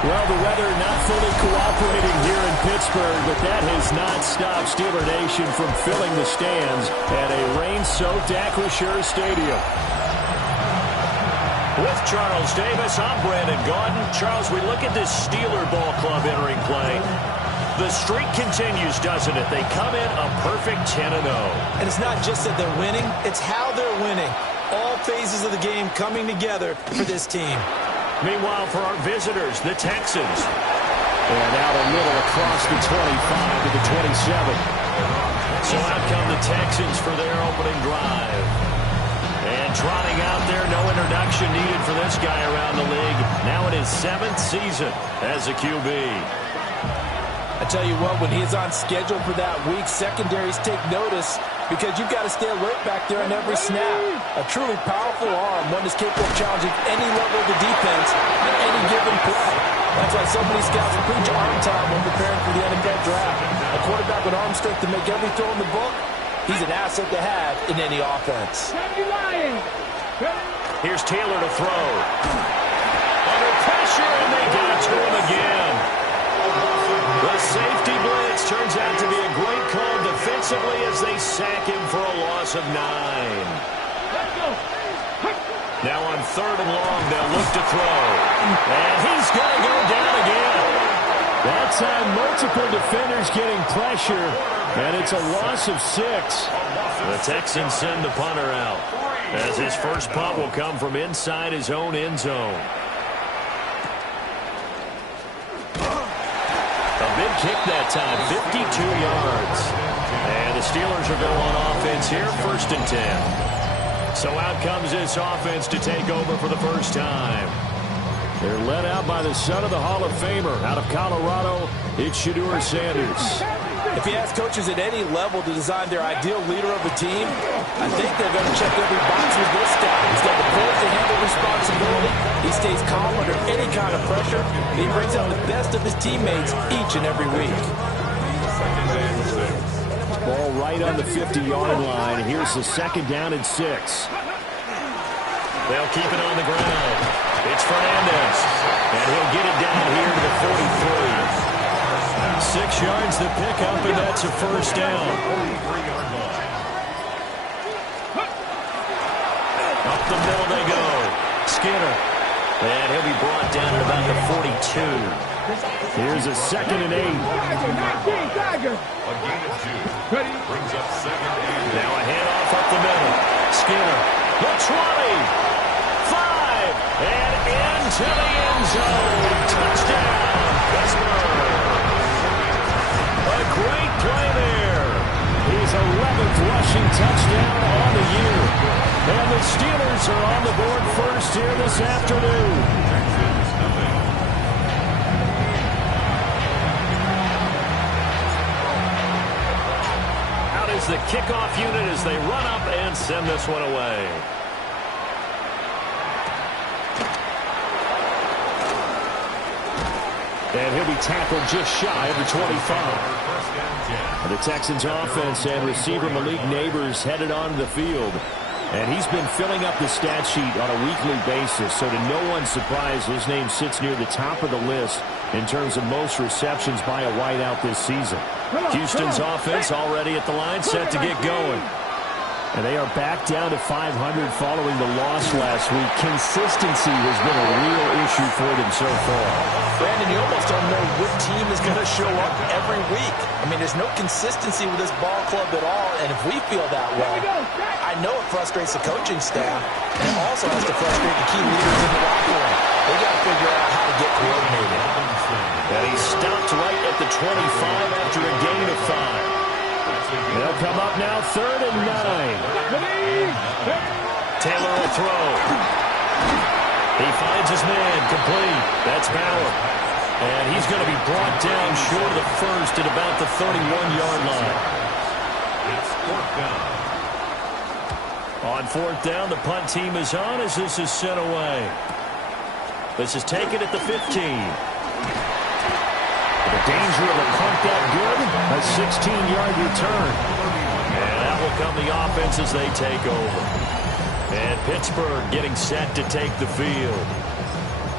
Well, the weather not fully cooperating here in Pittsburgh, but that has not stopped Steeler Nation from filling the stands at a rain-soaked Acrisure Stadium. With Charles Davis, I'm Brandon Gaudin. Charles, we look at this Steeler ball club entering play. The streak continues, doesn't it? They come in a perfect 10-0. And it's not just that they're winning, it's how they're winning. All phases of the game coming together for this team. Meanwhile, for our visitors, the Texans. And out a little across the 25 to the 27. So out come the Texans for their opening drive. And trotting out there, no introduction needed for this guy around the league. Now in his 7th season as a QB. I tell you what, when he's on schedule for that week, secondaries take notice because you've got to stay alert back there on every snap. A truly powerful arm, one that's capable of challenging any level of the defense on any given play. That's why so many scouts preach arm time when preparing for the NFL draft. A quarterback with arm strength to make every throw in the book, he's an asset to have in any offense. Here's Taylor to throw. Under pressure, and they got to him again. The safety blitz turns out to be a great call defensively as they sack him for a loss of 9. Now on 3rd and long, they'll look to throw. And he's going to go down again. That time, multiple defenders getting pressure, and it's a loss of 6. The Texans send the punter out, as his first punt will come from inside his own end zone. Big kick that time, 52 yards. And the Steelers are going on offense here, 1st and 10. So out comes this offense to take over for the first time. They're led out by the son of the Hall of Famer. Out of Colorado, it's Shedeur Sanders. If you ask coaches at any level to design their ideal leader of a team, I think they're going to check every box with this guy. He's got the poise to handle responsibility. He stays calm under any kind of pressure. He brings out the best of his teammates each and every week. Ball right on the 50-yard line. Here's the 2nd down and 6. They'll keep it on the ground. It's Fernandez. And he'll get it down here to the 43. 6 yards the pickup, and that's a first down. Up the middle they go. Skinner. And he'll be brought down at about the 42. Here's a 2nd and 8. Now a handoff up the middle. Skinner. The 20. 5. And into the end zone. Touchdown. Pittsburgh. A great play there. His 11th rushing touchdown on the year. And the Steelers are on the board first here this afternoon. Out is the kickoff unit as they run up and send this one away. And he'll be tackled just shy of the 25. The Texans offense and receiver Malik Neighbors headed onto the field. And he's been filling up the stat sheet on a weekly basis, so to no one's surprise, his name sits near the top of the list in terms of most receptions by a wideout this season. Houston's offense already at the line, set to get going. And they are back down to 500 following the loss last week. Consistency has been a real issue for them so far. Brandon, you almost don't know what team is going to show up every week. I mean, there's no consistency with this ball club at all, and if we feel that way, I know it frustrates the coaching staff, and it also has to frustrate the key leaders in the locker room. They got to figure out how to get coordinated. And he stopped right at the 25 after a gain of 5. They'll come up now 3rd and 9. Taylor will throw. He finds his man, complete. That's Bauer. And he's going to be brought down short of the first at about the 31-yard line. It's 4th down. On 4th down, the punt team is on as this is sent away. This is taken at the 15. The danger of a punt that good, a 16-yard return. And that will come the offense as they take over. And Pittsburgh getting set to take the field.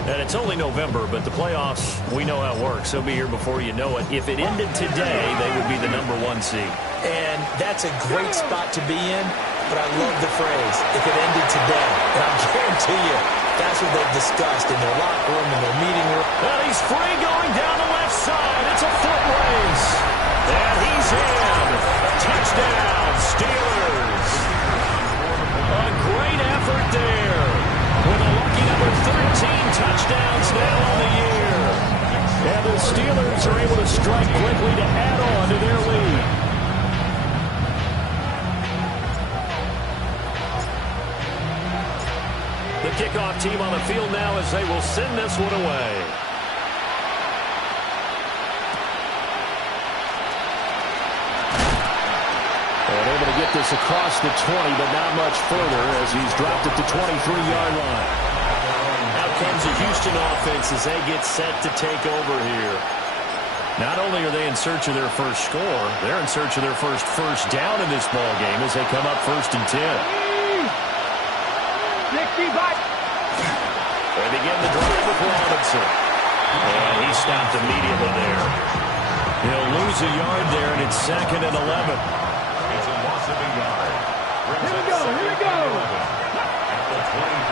And it's only November, but the playoffs, we know how it works. They'll be here before you know it. If it ended today, they would be the #1 seed. And that's a great spot to be in, but I love the phrase, if it ended today. And I guarantee you, that's what they've discussed in their locker room, in their meeting room. And he's free going down the left side. It's a foot race. And he's in. Touchdown, Steelers. A great effort there. With a lucky number 13 touchdowns now on the year. And the Steelers are able to strike quickly to add on to their lead. The kickoff team on the field now as they will send this one away. And able to get this across the 20, but not much further as he's dropped at the 23-yard line. Out comes the Houston offense as they get set to take over here. Not only are they in search of their first score, they're in search of their first down in this ball game as they come up 1st and 10. They begin the drive with Robinson. And he stopped immediately there. He'll lose a yard there, and it's 2nd and 11. It's a loss of a yard. Here we go.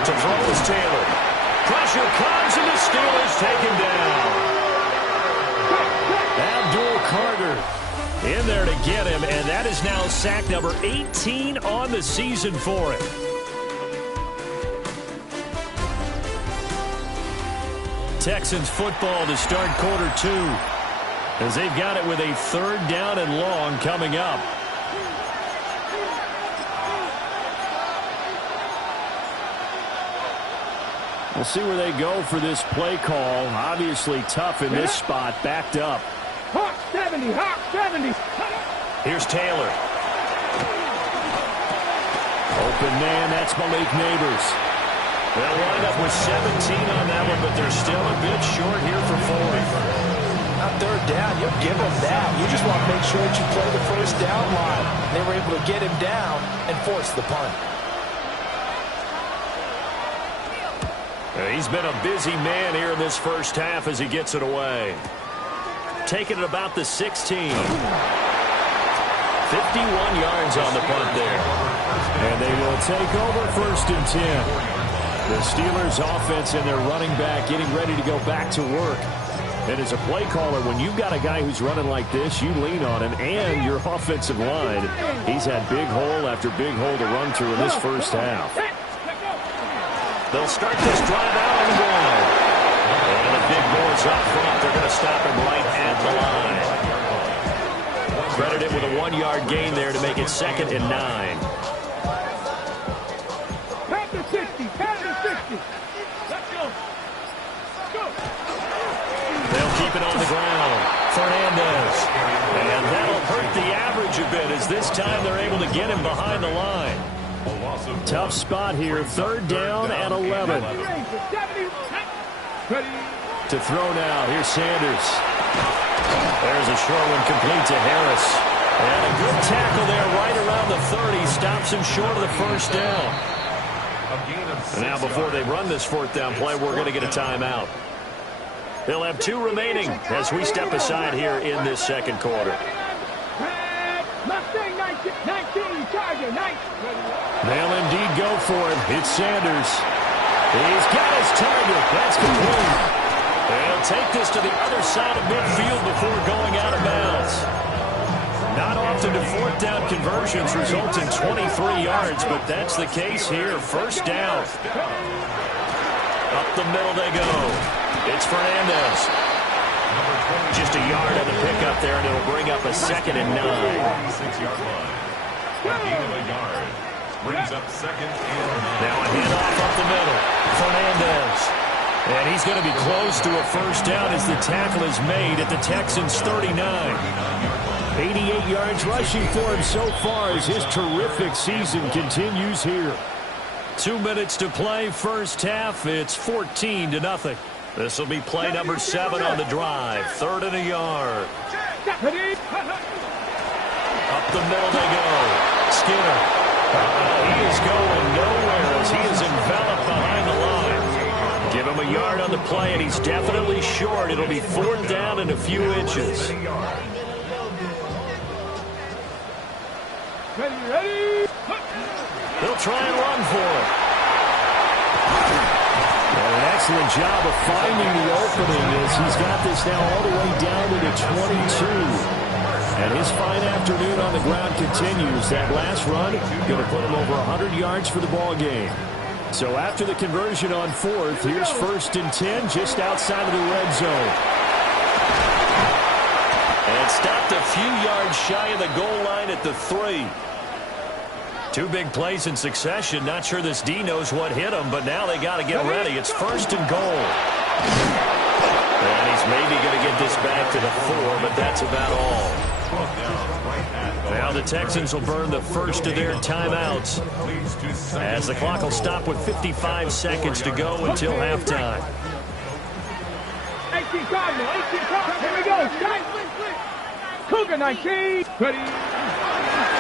To throw is Taylor. Pressure comes, and the Steelers take him down. Abdul Carter In there to get him, and that is now sack number 18 on the season for him. Texans football to start quarter 2 as they've got it with a 3rd down and long coming up. We'll see where they go for this play call. Obviously tough in this spot, backed up. Hawk 70, Hawk 70. Here's Taylor. Open man, that's Malik Neighbors. They'll wind up with 17 on that one, but they're still a bit short here for 4. On 3rd down, you'll give them that. You just want to make sure that you play the 1st down line. They were able to get him down and force the punt. He's been a busy man here in this first half as he gets it away. Taking it about the 16. 51 yards on the punt there. And they will take over 1st and 10. The Steelers offense and their running back getting ready to go back to work. And as a play caller, when you've got a guy who's running like this, you lean on him and your offensive line. He's had big hole after big hole to run through in this first half. They'll start this drive out on the ground. And the big boys up front, they're going to stop him right at the line. Credited with a 1-yard gain there to make it 2nd and 9. Pass the 60, pass the 60. Let's go. Go. They'll keep it on the ground. Fernandez. And that'll hurt the average a bit as this time they're able to get him behind the line. Tough spot here, 3rd down and 11. To throw now, here's Sanders. There's a short one complete to Harris. And a good tackle there right around the 30. Stops him short of the 1st down. And now before they run this 4th down play, we're going to get a timeout. They'll have 2 remaining as we step aside here in this 2nd quarter. Mustang 19, Charger 19. They'll indeed go for it. It's Sanders. He's got his target. That's complete. They'll take this to the other side of midfield before going out of bounds. Not often do 4th down conversions result in 23 yards, but that's the case here. 1st down. Up the middle they go. It's Fernandez. Just a yard on the pickup there, and it'll bring up a 2nd and 9. 6-yard line. A gain of a yard. Brings up 2nd and 9. Now a handoff up the middle. Fernandez. And he's going to be close to a 1st down as the tackle is made at the Texans' 39. 88 yards rushing for him so far as his terrific season continues here. 2 minutes to play, 1st half. It's 14-0. This will be play number 7 on the drive. 3rd and a yard. Up the middle they go. Skinner. He is going nowhere as he is enveloped behind the line. Give him a yard on the play, and he's definitely short. It'll be 4th down and a few inches. Ready. He'll try and run for it. And an excellent job of finding the opening as he's got this now all the way down to the 22. And his fine afternoon on the ground continues. That last run going to put him over 100 yards for the ball game. So after the conversion on 4th, here's 1st and 10 just outside of the red zone. And stopped a few yards shy of the goal line at the 3. 2 big plays in succession. Not sure this D knows what hit him, but now they got to get ready. It's 1st and goal. And he's maybe going to get this back to the 4, but that's about all. Now the Texans will burn the first of their timeouts as the clock will stop with 55 seconds to go until halftime. 18 Cardinal, 18 Cardinal. Here we go. Cougar 19. Ready.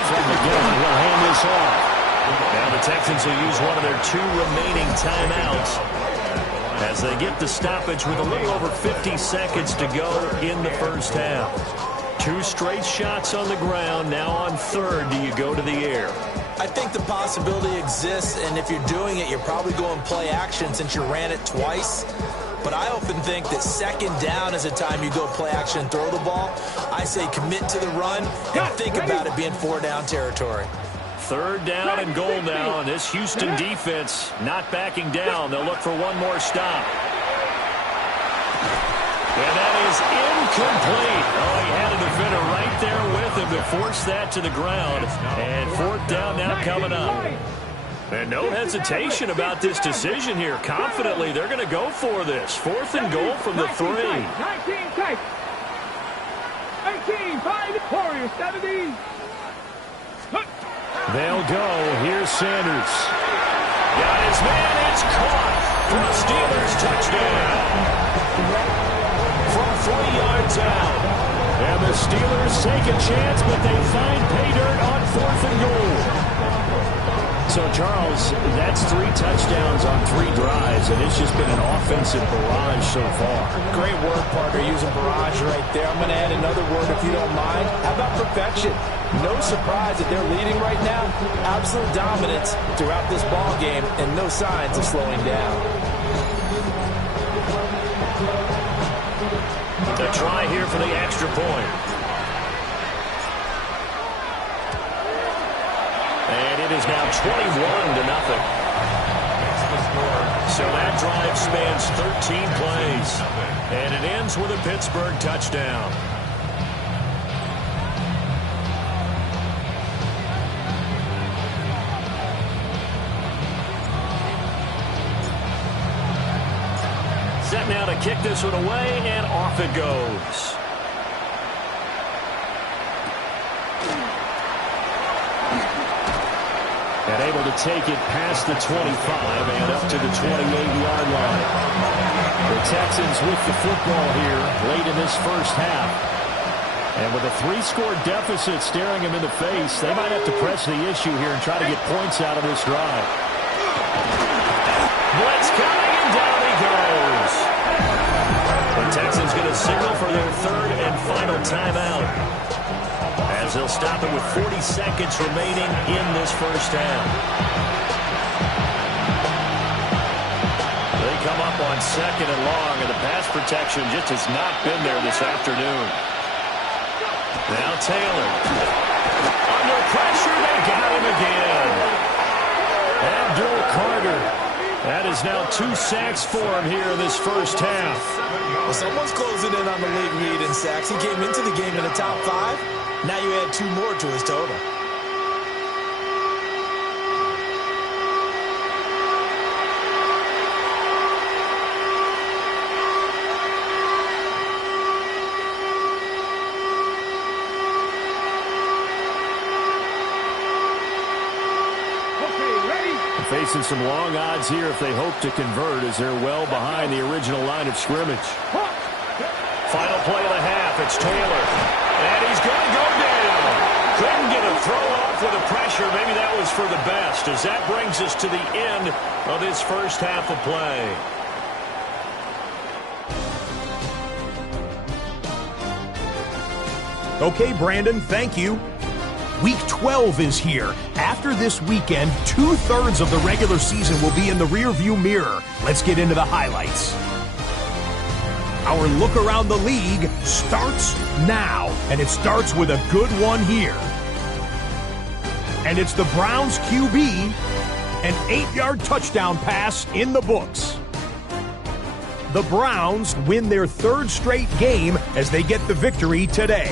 He'll hand this off. Now the Texans will use one of their 2 remaining timeouts as they get the stoppage with a little over 50 seconds to go in the first half. 2 straight shots on the ground. Now on 3rd, do you go to the air? I think the possibility exists, and if you're doing it, you're probably going play action since you ran it twice. But I often think that 2nd down is a time you go play action and throw the ball. I say commit to the run and think about it being 4-down territory. 3rd down and goal now, and this Houston defense not backing down. They'll look for one more stop. And that is incomplete. Oh, he had a defender right there with him to force that to the ground. And 4th down now coming up. And no hesitation about this decision here. Confidently, they're going to go for this. 4th and goal from the 3. 19 tight. 18, 5, Warriors, 70. They'll go. Here's Sanders. Got his man. It's caught for a Steelers touchdown. From 3 yards out. And the Steelers take a chance, but they find pay dirt on 4th and goal. So, Charles, that's 3 touchdowns on 3 drives, and it's just been an offensive barrage so far. Great work, partner, using barrage right there. I'm going to add another word if you don't mind. How about perfection? No surprise that they're leading right now. Absolute dominance throughout this ball game, and no signs of slowing down. A try here for the extra point. And it is now 21-0. So that drive spans 13 plays. And it ends with a Pittsburgh touchdown. Set now to kick this one away, and off it goes. And able to take it past the 25 and up to the 28-yard line. The Texans with the football here late in this first half. And with a 3-score deficit staring them in the face, they might have to press the issue here and try to get points out of this drive. Blitz coming, and down he goes. The Texans going to signal for their 3rd and final timeout, as they'll stop it with 40 seconds remaining in this first half. They come up on 2nd and long, and the pass protection just has not been there this afternoon. Now Taylor. Under pressure, they got him again. Abdul Carter. That is now 2 sacks for him here in this first half. Well, someone's closing in on the league lead in sacks. He came into the game in the top 5. Now you add 2 more to his total. Facing some long odds here if they hope to convert, as they're well behind the original line of scrimmage. Final play of the half. It's Taylor. And he's going to go down. Couldn't get a throw off with the pressure. Maybe that was for the best, as that brings us to the end of this first half of play. Okay, Brandon, thank you. Week 12 is here. After this weekend, 2/3 of the regular season will be in the rearview mirror. Let's get into the highlights. Our look around the league starts now, and it starts with a good one here. And it's the Browns QB, an 8-yard touchdown pass in the books. The Browns win their 3rd straight game as they get the victory today.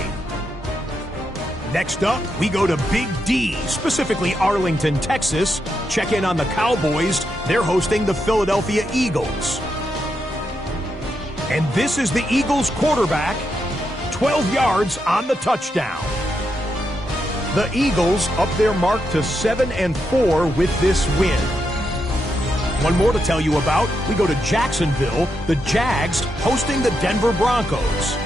Next up, we go to Big D, specifically Arlington, Texas. Check in on the Cowboys. They're hosting the Philadelphia Eagles. And this is the Eagles quarterback, 12 yards on the touchdown. The Eagles up their mark to 7-4 with this win. One more to tell you about. We go to Jacksonville, the Jags hosting the Denver Broncos.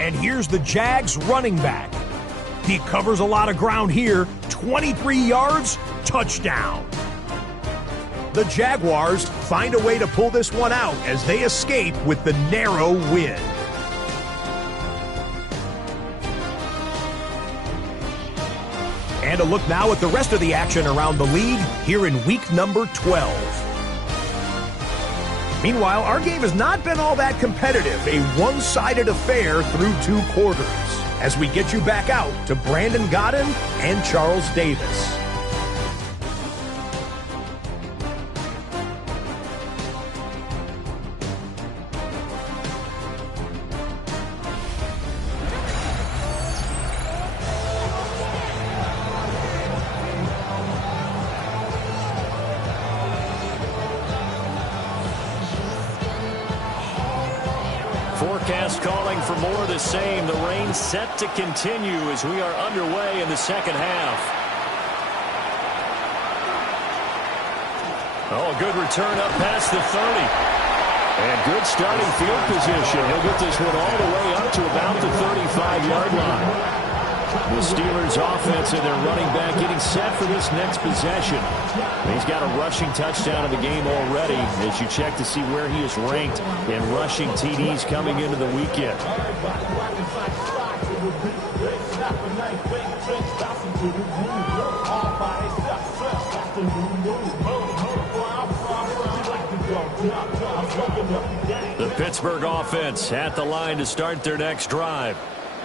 And here's the Jags running back. He covers a lot of ground here. 23 yards, touchdown. The Jaguars find a way to pull this one out as they escape with the narrow win. And a look now at the rest of the action around the league here in week number 12. Meanwhile, our game has not been all that competitive, a one-sided affair through 2 quarters. As we get you back out to Brandon Godden and Charles Davis. Forecast calling for more of the same. The rain set to continue as we are underway in the second half. Oh, good return up past the 30. And good starting field position. He'll get this one all the way up to about the 35-yard line. The Steelers offense and their running back getting set for this next possession. He's got a rushing touchdown in the game already as you check to see where he is ranked in rushing TDs coming into the weekend. The Pittsburgh offense at the line to start their next drive.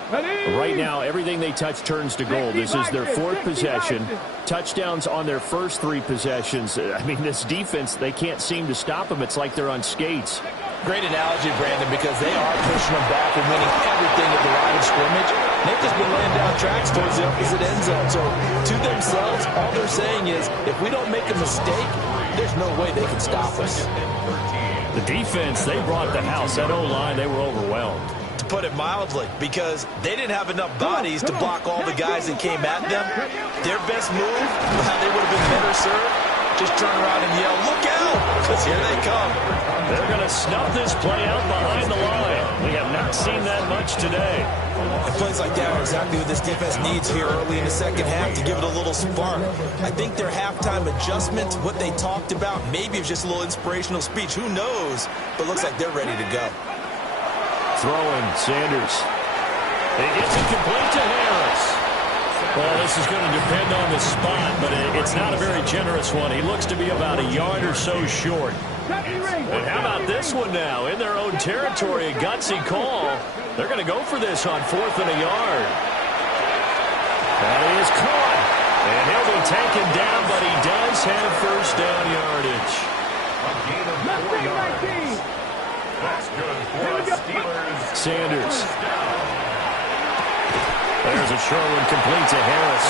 Right now, everything they touch turns to gold. This is their 4th possession. Touchdowns on their first 3 possessions. I mean, this defense, they can't seem to stop them. It's like they're on skates. Great analogy, Brandon, because they are pushing them back and winning everything at the line of scrimmage. They've just been laying down tracks towards the opposite end zone. So, to themselves, all they're saying is, if we don't make a mistake, there's no way they can stop us. The defense, they brought the house. That O-line, they were overwhelmed. To put it mildly, because they didn't have enough bodies to block all the guys that came at them. Their best move, how they would have been better served, just turn around and yell, "Look out!" Because here they come. They're going to snuff this play out behind the line. We have not seen that much today. And plays like that are exactly what this defense needs here early in the second half to give it a little spark. I think their halftime adjustment, what they talked about, maybe it's just a little inspirational speech. Who knows? But looks like they're ready to go. Throwing, Sanders. It gets it complete to Harris. Well, this is going to depend on the spot, but it's not a very generous one. He looks to be about a yard or so short. And how about this one now? In their own territory, a gutsy call. They're going to go for this on 4th and a yard. And he is caught. And he'll be taken down, but he does have first down yardage. A gain of 4 yards. That's good for the Steelers. Sanders. There's a short one complete to Harris.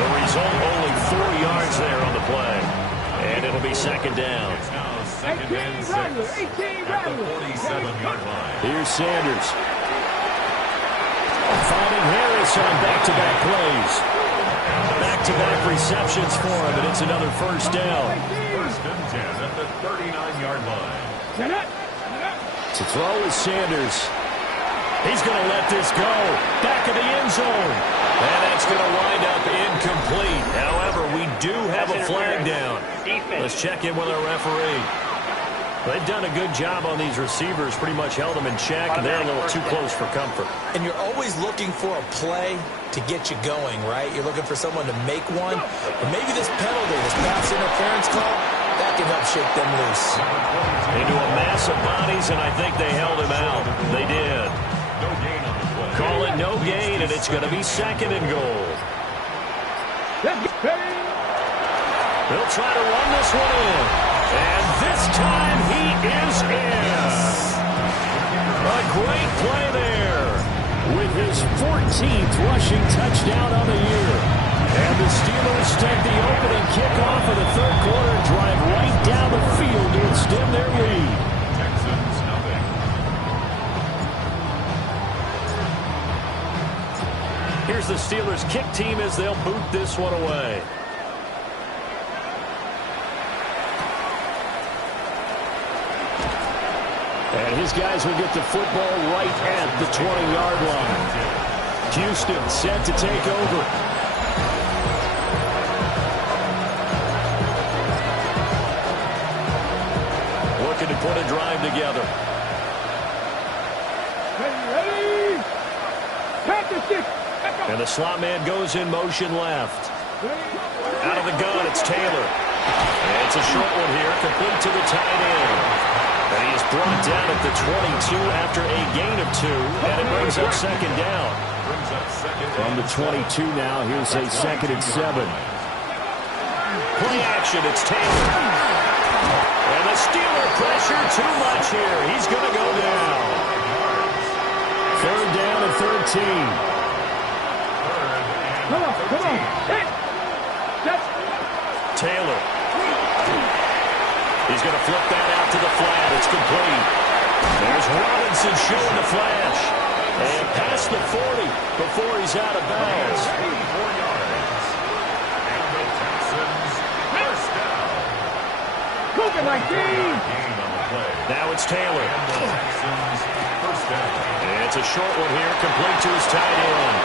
The result, only 4 yards there on the play. And it'll be second down. It's now 2nd and 6 at the 47-yard line. Here's Sanders. Finding Harris on back-to-back plays. Back-to-back receptions for him, and it's another first down. 1st and 10 at the 39-yard line. To throw is Sanders. He's going to let this go. Back of the end zone. And that's going to wind up incomplete. However, we do have a flag down. Let's check in with our referee. They've done a good job on these receivers, pretty much held them in check, and they're a little too close for comfort. And you're always looking for a play to get you going, right? You're looking for someone to make one. But maybe this penalty, this pass interference call, that can help shake them loose. Into a mass of bodies, and I think they held him out. They did. No gain on the play. Call it no gain, and it's going to be 2nd and goal. They'll try to run this one in. And this time he is in. A great play there with his 14th rushing touchdown on the year. And the Steelers take the opening kickoff of the 3rd quarter and drive right down the field to extend their lead. Texans nothing. Here's the Steelers kick team as they'll boot this one away. And his guys will get the football right at the 20-yard line. Houston set to take over. Looking to put a drive together. Ready? Pass the stick. And the slot man goes in motion left. Out of the gun, it's Taylor. And it's a short one here, complete to the tight end. And he is brought down at the 22 after a gain of 2, and it brings up 2nd down. From the 22 now, here's a 2nd and 7. Play action, it's Taylor. And the Steeler pressure too much here. He's going to go down. 3rd down and 13. Come on. Hit. Taylor. He's going to flip that out to the flat. It's complete. There's Robinson showing the flash. And past the 40 before he's out of bounds. 84 yards. And the Texans first down. Cooking like these. Gain on the play. Now it's Taylor. And the Texans first down. And it's a short one here, complete to his tight end.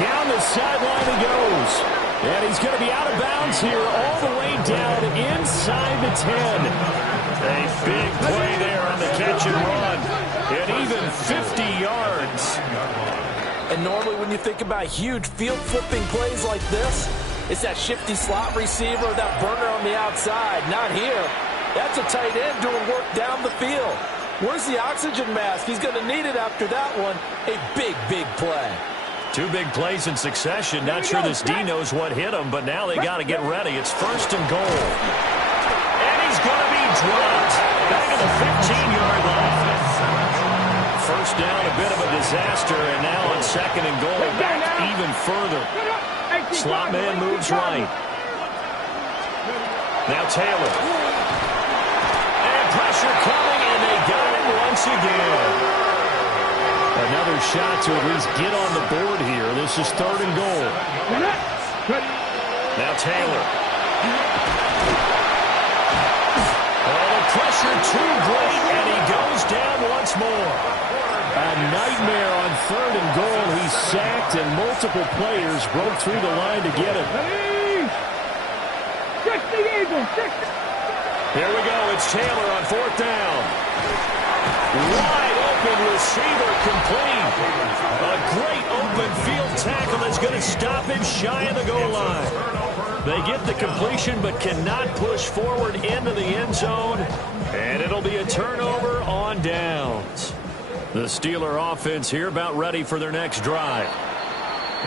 Down the sideline he goes. And he's going to be out of bounds here all the way down inside the 10. A big play there on the catch and run. And even 50 yards. And normally when you think about huge field-flipping plays like this, it's that shifty slot receiver, that burner on the outside. Not here. That's a tight end doing work down the field. Where's the oxygen mask? He's going to need it after that one. A big, big play. 2 big plays in succession. Not sure this D knows what hit him, but now they got to get ready. It's 1st and goal. And he's going to be dropped. Back at the 15-yard line. 1st down, a bit of a disaster, and now on 2nd and goal, back even further. Slot man moves right. Now Taylor. And pressure coming, and they got him once again. Another shot to at least get on the board here. This is 3rd and goal. Now Taylor. Oh, the pressure too great, and he goes down once more. A nightmare on 3rd and goal. He's sacked, and multiple players broke through the line to get him. Here we go. It's Taylor on 4th down. Wide open receiver complete. A great open field tackle that's going to stop him shy of the goal line. They get the completion but cannot push forward into the end zone. And it'll be a turnover on downs. The Steeler offense here about ready for their next drive.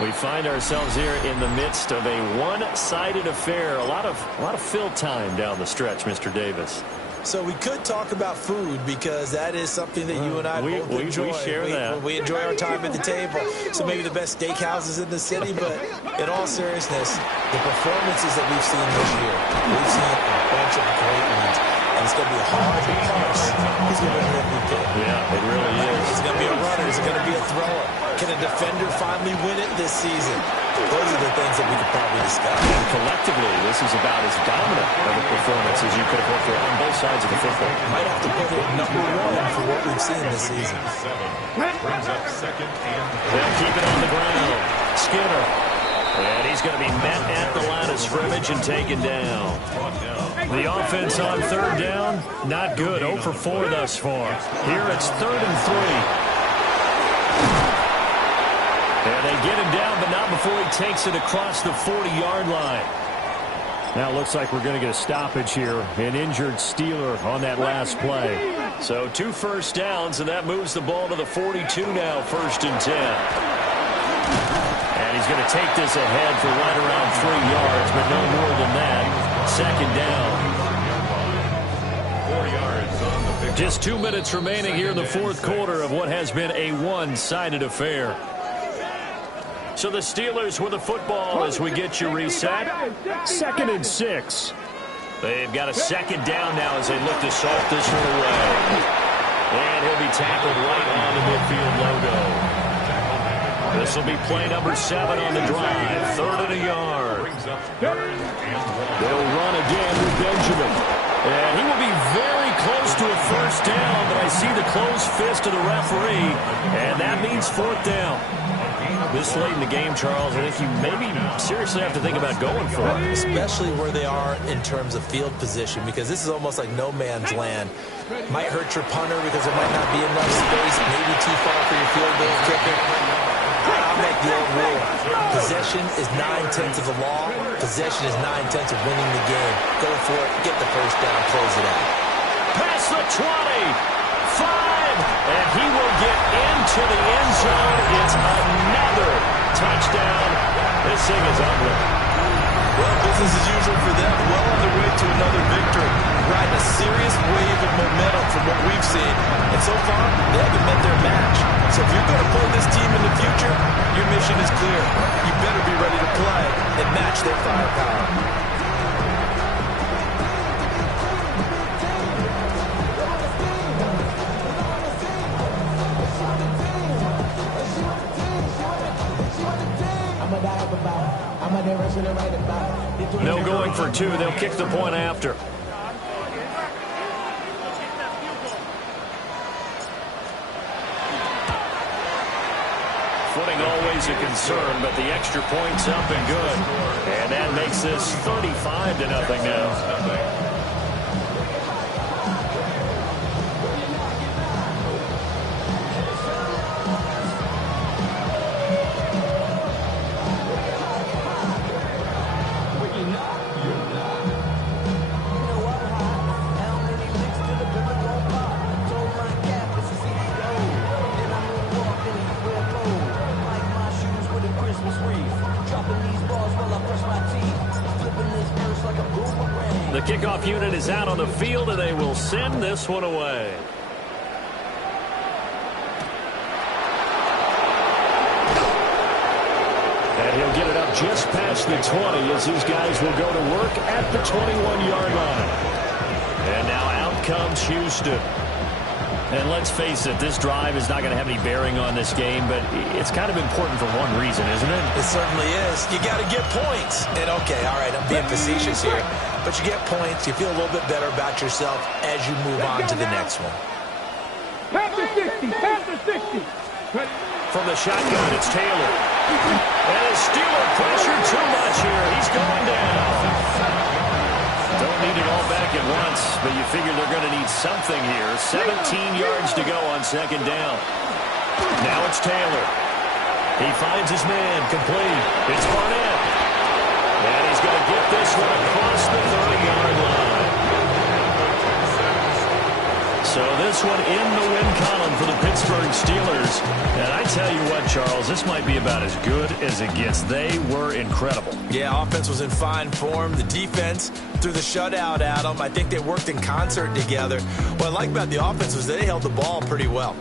We find ourselves here in the midst of a one-sided affair. A lot of fill time down the stretch, Mr. Davis. So we could talk about food because that is something that you and I both enjoy. We share that. We enjoy our time at the table. So maybe the best steakhouses in the city, but in all seriousness, the performances that we've seen this year, we've seen a bunch of great ones. And it's going to be hard to parse who's going to win MVP. Yeah, it really is. Is it going to be a runner? Is it going to be a thrower? Can a defender finally win it this season? Those are the things that we could probably discuss. And collectively, this is about as dominant of a performance as you could have hoped for on both sides of the football. Might have to put it at #1 for what we've seen this season. Brings up 2nd and They'll keep it on the ground. Skinner. And he's going to be met at the line of scrimmage and taken down. The offense on third down, not good. 0 for 4 thus far. Here it's 3rd and 3. And they get him down, but not before he takes it across the 40-yard line. Now it looks like we're going to get a stoppage here. An injured Steeler on that last play. So 2 first downs, and that moves the ball to the 42 now, 1st and 10. And he's going to take this ahead for right around 3 yards, but no more than that. 2nd down. 4 yards on the 50. Just 2 minutes remaining here in the 4th quarter of what has been a one-sided affair. So the Steelers with the football as we get you reset. 2nd and 6. They've got a 2nd down now as they look to salt this one away. And he'll be tackled right on the midfield logo. This will be play number 7 on the drive. 3rd and a yard. They'll run again with Benjamin. And he will be very close to a 1st down, but I see the closed fist of the referee, and that means 4th down. This late in the game, Charles, I think you maybe seriously have to think about going for it. Especially where they are in terms of field position, because this is almost like no man's land. Might hurt your punter because there might not be enough space, maybe too far for your field goal kicker. I'll make the old rule. Possession is 9/10 of the law. Possession is 9/10 of winning the game. Go for it, get the 1st down, close it out. Past the 20. 5, and he will get into the end zone. It's another touchdown. This thing is ugly. Well, business as usual for them. Well on their way to another victory. Riding a serious wave of momentum from what we've seen. And so far, they haven't met their match. So if you're going to play this team in the future, your mission is clear. You better be ready to play and match their firepower. No going for 2. They'll kick the point after. Footing always a concern, but the extra point's up and good. And that makes this 35-0 now. The kickoff unit is out on the field, and they will send this one away. And he'll get it up just past the 20 as these guys will go to work at the 21-yard line. And now out comes Houston. And let's face it, this drive is not going to have any bearing on this game, but it's kind of important for one reason, isn't it? It certainly is. You got to get points. And okay, all right, I'm being facetious here, but you get points, you feel a little bit better about yourself as you move on to the next one. Pass the 60, pass the 60. From the shotgun, it's Taylor. And his Steeler pressure too much here. He's going down. Don't need it all back at once, but you figure they're going to need something here. 17 yards to go on 2nd down. Now it's Taylor. He finds his man, complete. It's Barnett. And he's going to get this one across the 30-yard line. So this one in the win column for the Pittsburgh Steelers. And I tell you what, Charles, this might be about as good as it gets. They were incredible. Yeah, offense was in fine form. The defense threw the shutout at them. I think they worked in concert together. What I like about the offense was they held the ball pretty well.